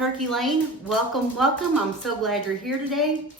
Turkey Lane. Welcome, welcome. I'm so glad you're here today.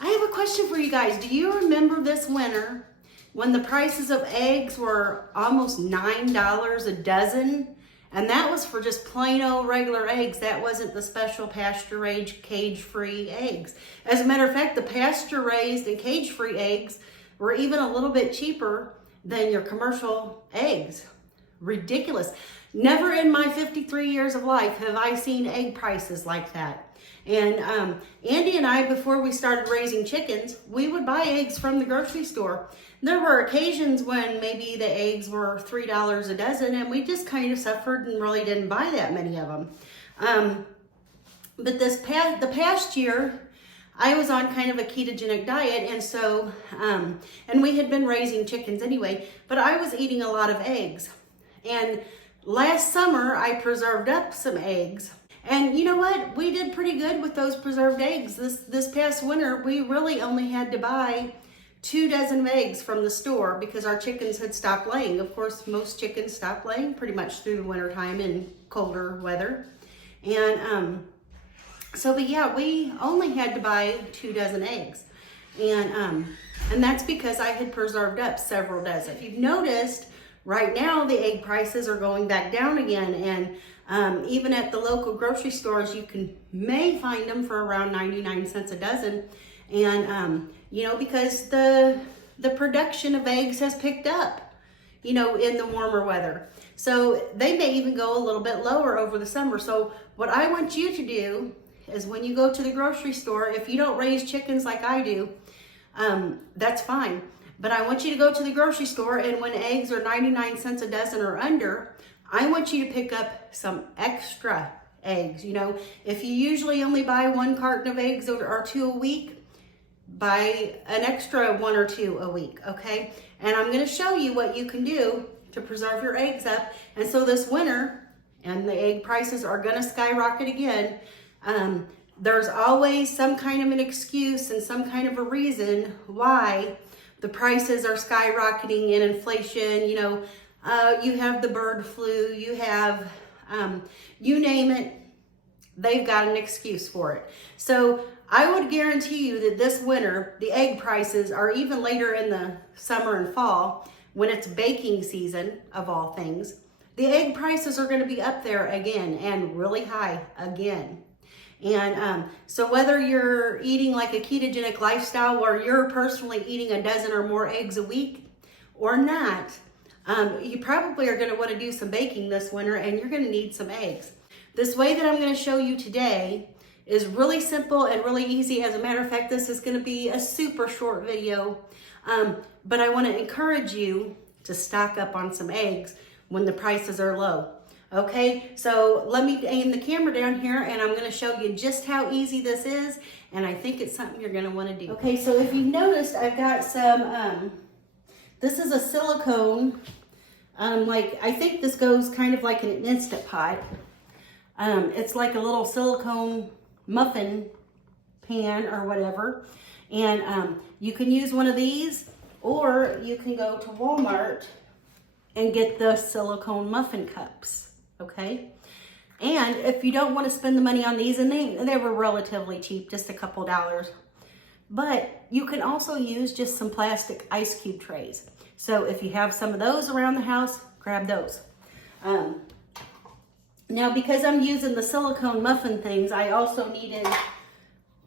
I have a question for you guys. Do you remember this winter when the prices of eggs were almost $9 a dozen? And that was for just plain old regular eggs. That wasn't the special pasture-raised, cage-free eggs. As a matter of fact, the pasture-raised and cage-free eggs were even a little bit cheaper than your commercial eggs. Ridiculous. Never in my 53 years of life have I seen egg prices like that. And Andy and I, before we started raising chickens, we would buy eggs from the grocery store. There were occasions when maybe the eggs were $3 a dozen, and we just kind of suffered and really didn't buy that many of them. But the past year, I was on kind of a ketogenic diet, and so, and we had been raising chickens anyway, but I was eating a lot of eggs. And last summer, I preserved up some eggs. And you know what? We did pretty good with those preserved eggs. This past winter, we really only had to buy 2 dozen of eggs from the store because our chickens had stopped laying. Of course, most chickens stop laying pretty much through the winter time in colder weather. And but yeah, we only had to buy 2 dozen eggs. And that's because I had preserved up several dozen. If you've noticed, right now the egg prices are going back down again, and even at the local grocery stores you may find them for around 99 cents a dozen. And you know, because the production of eggs has picked up, you know, in the warmer weather. So they may even go a little bit lower over the summer. So what I want you to do is when you go to the grocery store, if you don't raise chickens like I do, that's fine. But I want you to go to the grocery store, and when eggs are 99 cents a dozen or under, I want you to pick up some extra eggs. You know, if you usually only buy 1 carton of eggs or 2 a week, buy an extra 1 or 2 a week, okay? And I'm gonna show you what you can do to preserve your eggs up. And so this winter, and the egg prices are gonna skyrocket again, there's always some kind of an excuse and some kind of a reason why the prices are skyrocketing in inflation. You know, you have the bird flu, you have, you name it, they've got an excuse for it. So I would guarantee you that this winter, the egg prices are even later in the summer and fall, when it's baking season of all things, the egg prices are gonna be up there again and really high again. And so whether you're eating like a ketogenic lifestyle where you're personally eating a dozen or more eggs a week or not, you probably are going to want to do some baking this winter, and you're going to need some eggs. This way that I'm going to show you today is really simple and really easy. As a matter of fact, this is going to be a super short video, but I want to encourage you to stock up on some eggs when the prices are low. Okay, so let me aim the camera down here, and I'm going to show you just how easy this is, and I think it's something you're going to want to do. Okay, so if you've noticed, I've got some, this is a silicone, I think this goes kind of like in an Instant Pot. It's like a little silicone muffin pan or whatever, and you can use one of these, or you can go to Walmart and get the silicone muffin cups. Okay, and if you don't want to spend the money on these, and they were relatively cheap, just a couple dollars, but you can also use just some plastic ice cube trays. So if you have some of those around the house, grab those. Now, because I'm using the silicone muffin things, I also needed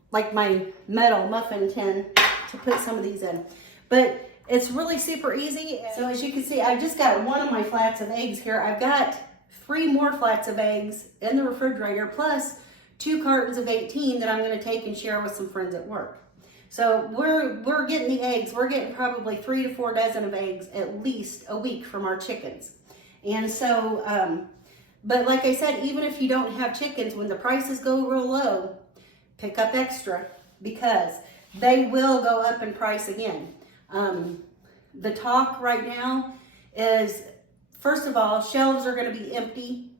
like my metal muffin tin to put some of these in. But it's really super easy. So as you can see, I've just got 1 of my flats of eggs here. I've got 3 more flats of eggs in the refrigerator, plus 2 cartons of 18 that I'm going to take and share with some friends at work. So we're getting the eggs. We're getting probably 3 to 4 dozen of eggs at least a week from our chickens. And so, but like I said, even if you don't have chickens, when the prices go real low, pick up extra, because they will go up in price again. The talk right now is, first of all, shelves are going to be empty.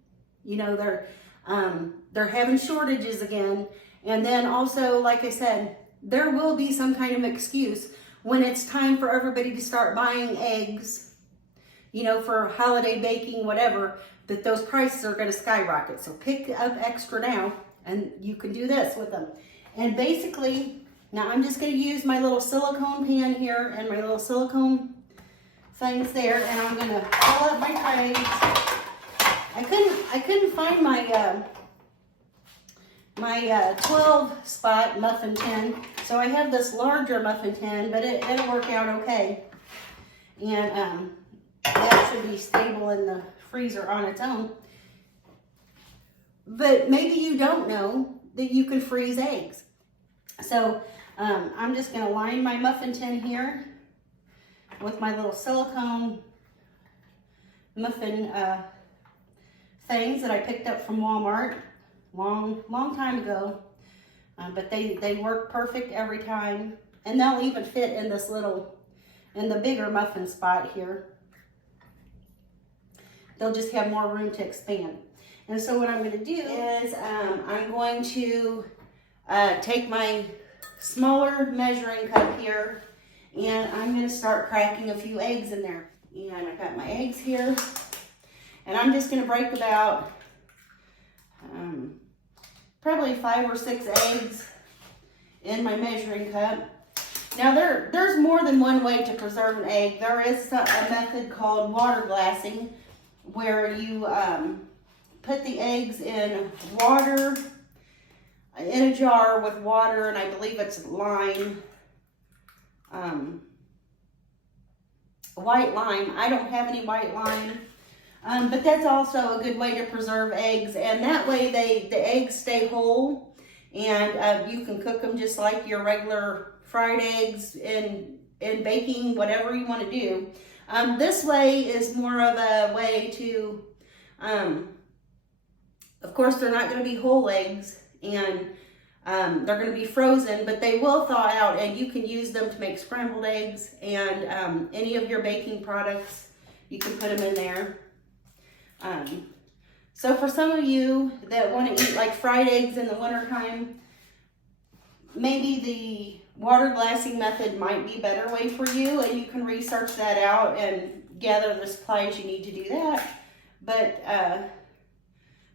You know, they're having shortages again. And then also, like I said, there will be some kind of excuse when it's time for everybody to start buying eggs, you know, for holiday baking, whatever, that those prices are going to skyrocket. So pick up extra now And you can do this with them. And basically, now I'm just going to use my little silicone pan here and my little silicone things there, and I'm going to fill up my trays. I couldn't find my my 12 spot muffin tin, so I have this larger muffin tin, but it'll work out okay. And that should be stable in the freezer on its own. But maybe you don't know that you can freeze eggs. So I'm just going to line my muffin tin here with my little silicone muffin things that I picked up from Walmart long time ago. But they work perfect every time. And they'll even fit in this little, in the bigger muffin spot here. They'll just have more room to expand. And so what I'm going to do is I'm going to take my smaller measuring cup here, and I'm going to start cracking a few eggs in there. And I got my eggs here, and I'm just going to break about probably 5 or 6 eggs in my measuring cup. Now there's more than one way to preserve an egg. There is a method called water glassing, where you put the eggs in water, in a jar with water, and I believe it's lime, white lime. I don't have any white lime, but that's also a good way to preserve eggs, and that way the eggs stay whole, and you can cook them just like your regular fried eggs in baking, whatever you want to do. This way is more of a way to, of course, they're not going to be whole eggs, and they're going to be frozen, but they will thaw out, and you can use them to make scrambled eggs, and any of your baking products, you can put them in there. So for some of you that want to eat like fried eggs in the wintertime, maybe the water glassing method might be a better way for you, and you can research that out and gather the supplies you need to do that. But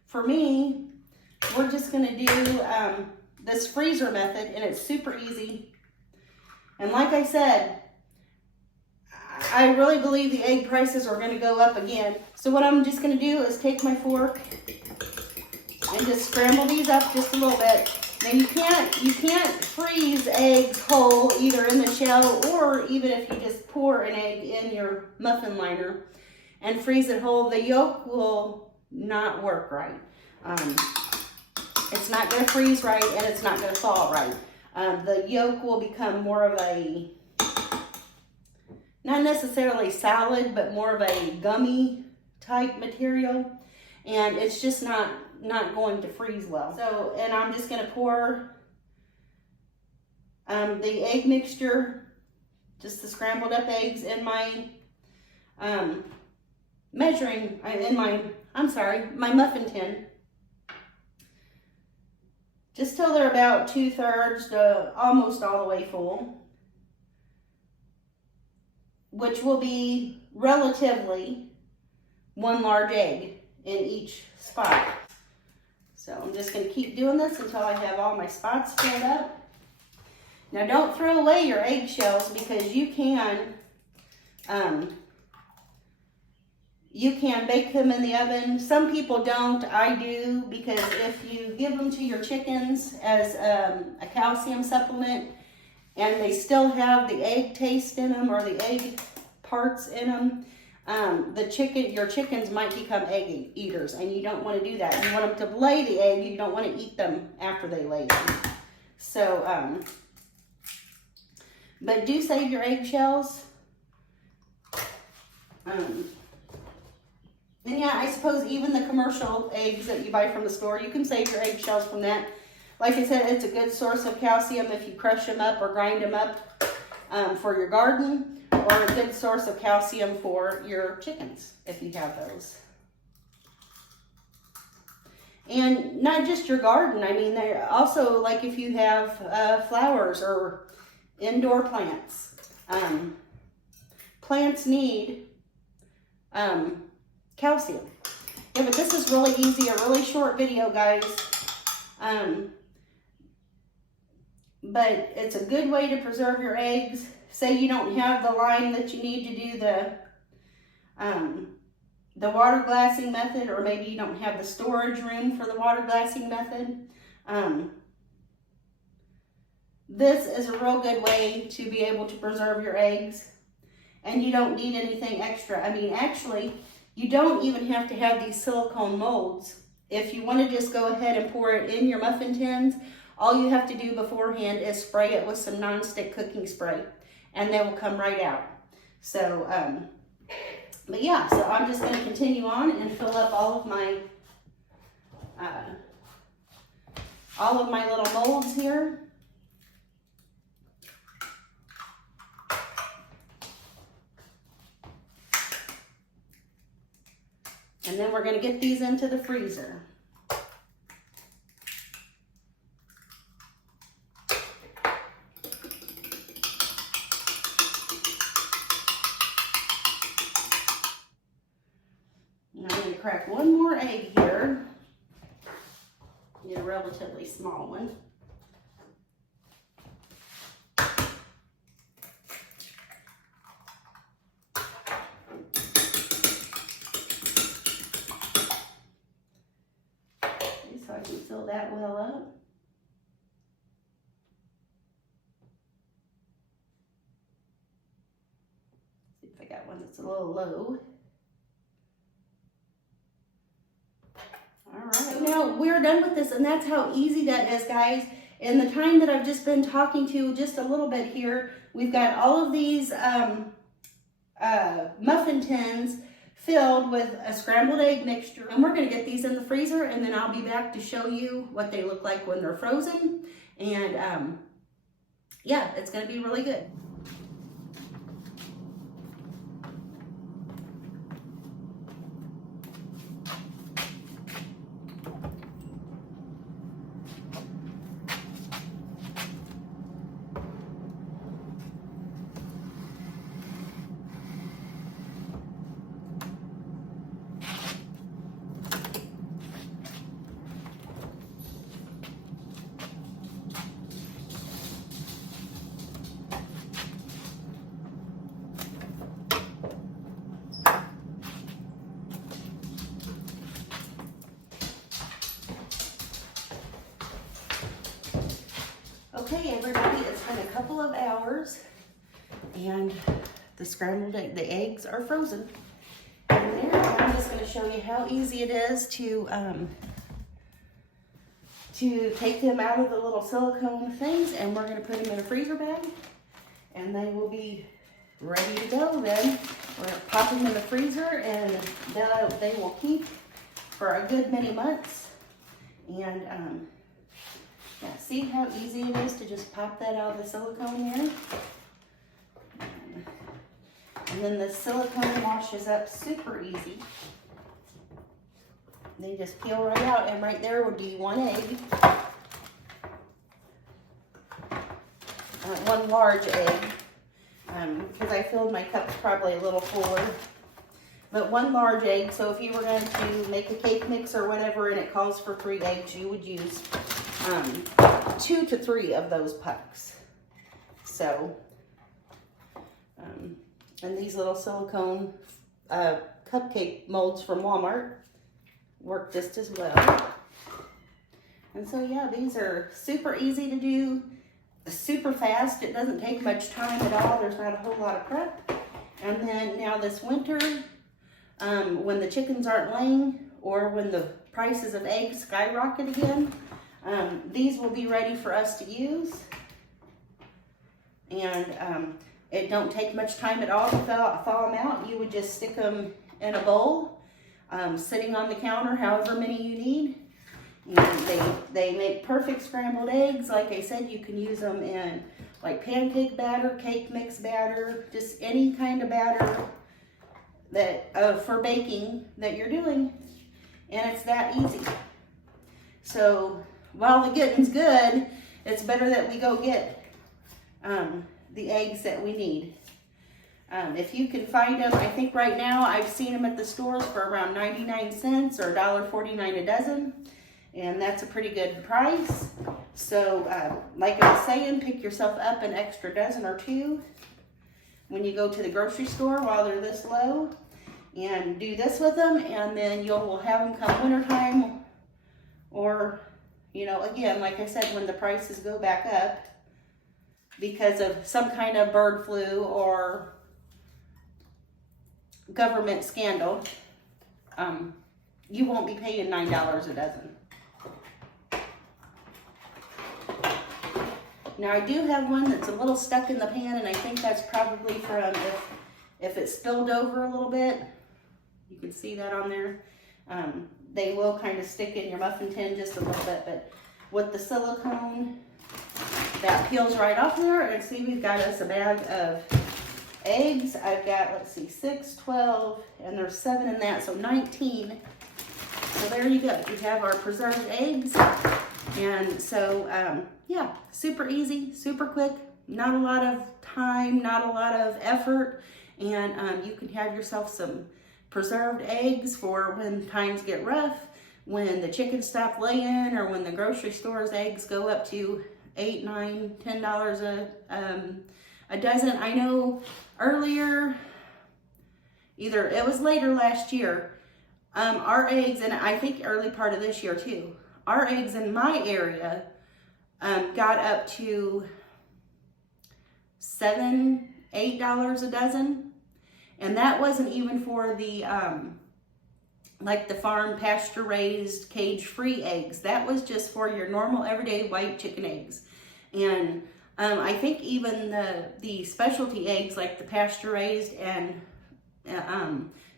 for me, we're just going to do this freezer method, and it's super easy. And like I said, I really believe the egg prices are going to go up again. So what I'm just going to do is take my fork and just scramble these up just a little bit. Now you can't freeze eggs whole, either in the shell or even if you just pour an egg in your muffin liner and freeze it whole, the yolk will not work right. It's not going to freeze right, and it's not going to thaw right. The yolk will become more of a, not necessarily solid, but more of a gummy type material, and it's just not going to freeze well. So, and I'm just going to pour the egg mixture, just the scrambled up eggs, in my my muffin tin, just till they're about 2/3 to almost all the way full, which will be relatively 1 large egg in each spot. So I'm just going to keep doing this until I have all my spots filled up. Now don't throw away your eggshells, because you can bake them in the oven. Some people don't. I do, because if you give them to your chickens as a calcium supplement and they still have the egg taste in them or the egg parts in them, your chickens might become egg eaters, and you don't want to do that. You want them to lay the egg. You don't want to eat them after they lay them. So, but do save your eggshells. And yeah, I suppose even the commercial eggs that you buy from the store, you can save your eggshells from that. Like I said, it's a good source of calcium if you crush them up or grind them up for your garden, or a good source of calcium for your chickens if you have those. And not just your garden. I mean, they're also, like if you have flowers or indoor plants. Plants need calcium. Yeah, but this is really easy, a really short video, guys. But it's a good way to preserve your eggs. Say you don't have the line that you need to do the water glassing method, or maybe you don't have the storage room for the water glassing method. This is a real good way to be able to preserve your eggs, and you don't need anything extra. I mean, actually, you don't even have to have these silicone molds. If you want to just go ahead and pour it in your muffin tins, all you have to do beforehand is spray it with some nonstick cooking spray, and they will come right out. So, but yeah, so I'm just going to continue on and fill up all of my little molds here. And then we're going to get these into the freezer. And I'm going to crack one more egg here. Get a relatively small one. So I can fill that well up. See if I got one that's a little low. All right, now we're done with this, and that's how easy that is, guys. In the time that I've just been talking to just a little bit here, we've got all of these muffin tins filled with a scrambled egg mixture, and we're going to get these in the freezer, and then I'll be back to show you what they look like when they're frozen. And yeah, it's going to be really good. Okay, everybody, it's been a couple of hours, and the scrambled egg, the eggs are frozen. And there, I'm just going to show you how easy it is to take them out of the little silicone things, and we're going to put them in a freezer bag, and they will be ready to go then. We're going to pop them in the freezer, and they will keep for a good many months. And yeah, see how easy it is to just pop that out of the silicone here? And then the silicone washes up super easy. They just peel right out, and right there would be one egg. One large egg, because I filled my cups probably a little fuller. But one large egg, so if you were going to make a cake mix or whatever and it calls for 3 eggs, you would use 2 to 3 of those pucks. So, and these little silicone cupcake molds from Walmart work just as well. And so yeah, these are super easy to do, super fast. It doesn't take much time at all. There's not a whole lot of prep. And then now this winter, when the chickens aren't laying, or when the prices of eggs skyrocket again, these will be ready for us to use. And it don't take much time at all to thaw them out. You would just stick them in a bowl, sitting on the counter, however many you need. And they make perfect scrambled eggs. Like I said, you can use them in like pancake batter, cake mix batter, just any kind of batter that for baking that you're doing, and it's that easy. So while the getting's good, it's better that we go get the eggs that we need. If you can find them, I think right now I've seen them at the stores for around 99 cents or $1.49 a dozen. and that's a pretty good price. So like I was saying, pick yourself up an extra dozen or two when you go to the grocery store while they're this low, and do this with them, and then you'll have them come wintertime, or, you know, again, like I said, when the prices go back up because of some kind of bird flu or government scandal, you won't be paying $9 a dozen. Now I do have one that's a little stuck in the pan, and I think that's probably from if it spilled over a little bit. You can see that on there. They will kind of stick in your muffin tin just a little bit, but with the silicone, that peels right off there. And see, we've got us a bag of eggs. I've got, let's see, 6, 12, and there's 7 in that, so 19. So there you go. You have our preserved eggs. And so, yeah, super easy, super quick, not a lot of time, not a lot of effort, and you can have yourself some preserved eggs for when times get rough, when the chickens stop laying, or when the grocery store's eggs go up to $8, $9, $10 a dozen. I know earlier, either it was later last year, our eggs, and I think early part of this year too, our eggs in my area got up to $7, $8 a dozen. And that wasn't even for the, like the farm pasture raised cage free eggs. That was just for your normal everyday white chicken eggs. And I think even the specialty eggs, like the pasture raised and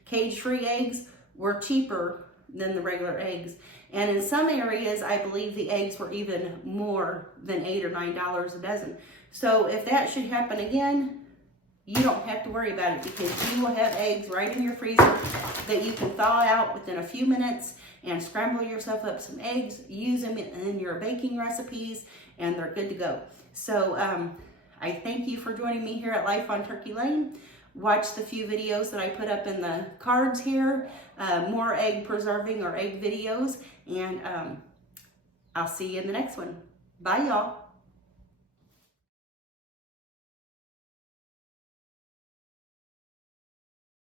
cage free eggs, were cheaper than the regular eggs. And in some areas, I believe the eggs were even more than $8 or $9 a dozen. So if that should happen again, you don't have to worry about it, because you will have eggs right in your freezer that you can thaw out within a few minutes and scramble yourself up some eggs, use them in your baking recipes, and they're good to go. So I thank you for joining me here at Life on Turkey Lane. Watch the few videos that I put up in the cards here, more egg preserving or egg videos, and I'll see you in the next one. Bye, y'all.